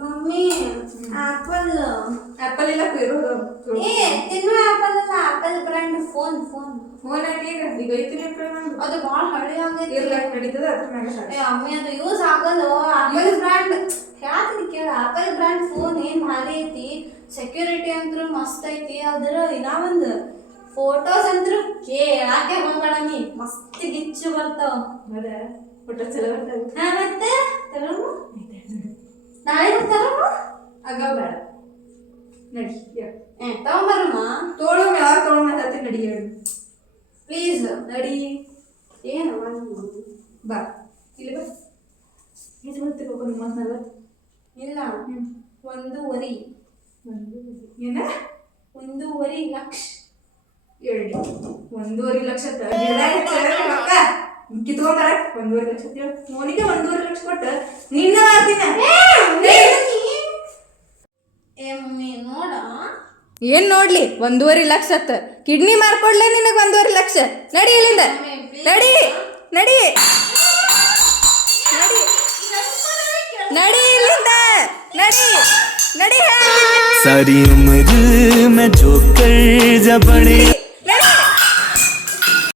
Mummy apple apple ಇಲ್ಲ ಇರೋದು ತಿನ್ನು ಆಪಲ್ ಅಲ್ಲ ಆಪಲ್ ಬ್ರ್ಯಾಂಡ್ ಫೋನ್ ಫೋನ್ ಹಾಕಿ ಈಗ ಐತಿ ನಿಮ್ ಕಡೆ ನಂದು ಅದು ಭಾಳ ಹಳಿ ಆಗೈತಿ ಇರ್ಲಾಕ್ ನಡೀತದ ಅದ್ರ ಮ್ಯಾಗ ಸಾಕು. ಅಮ್ಮಿ ಅದು ಯೂಸ್ ಆಗಲ್ಲ ಆಪಲ್ ಬ್ರ್ಯಾಂಡ್ ಹೇಳ್ತೀನಿ ಕೇಳ ಆಪಲ್ ಬ್ರ್ಯಾಂಡ್ ಫೋನ್ ಏನ್ ಭಾರಿ ಐತಿ ಸೆಕ್ಯೂರಿಟಿ ಅಂತೂ ಮಸ್ತ್ ಐತಿ ಅದ್ರ ಇನ್ನ ಒಂದು ಫೋಟೋಸ್ ಅಂತೂ ಕೇಳಾಕೆ ಹೋಗ್ಬೇಡ ನೀ ಮಸ್ತ್ ಗಿಚ್ಚು ಬರ್ತಾವ ಅದ ಫೋಟೋ ಚಲೋ ಬರ್ತಾವ. ಹಾ ಮತ್ತೆ ತಗೊಳ್ಳು ನಾಳೆ ತಗೊಳ್ಳು ಆಗ ಬೇಡ ನಡಿ ತಗೊಂಬರಮ್ಮ ತೋಳಮ್ಮ ಯಾರು ತಗೊಂಡ್ ಹತ್ತಿ ನಡಿ ಹೇಳು ಪ್ಲೀಸ್ ನಡಿ ಏನು ಬಾ ಇಲ್ಲಿ ಬಾ ಎಷ್ಟು ಬರ್ತಿರ್ಬೇಕು ಒಂದು 40 ಇಲ್ಲ 1.5 ಏನ 1.5 ಲಕ್ಷ ಹೇಳಿ 1.5 ಲಕ್ಷ ಕಿತ್ಕೊಂಬರ 1.5 ಲಕ್ಷ ಮೋನಿಗೆ 1.5 ಲಕ್ಷ ಕೊಟ್ಟ ನಿನ್ನ ಮಾಡ್ತೀನಿ ನೋಡ ಏನ್ ನೋಡ್ಲಿ 1.5 ಲಕ್ಷ ಅತ್ತ ಕಿಡ್ನಿ ಮಾರ್ಕೊಡ್ಲೆ ನಿನಗೆ 1.5 ಲಕ್ಷ ನಡಿ ಇಲ್ಲಿಂದ ನಡಿ ನಡಿ ನಡಿ ನಡಿ ಇಲ್ಲಿಂದ ನಡಿ ನಡಿ सारी उम्र मैं जो कर जा बड़े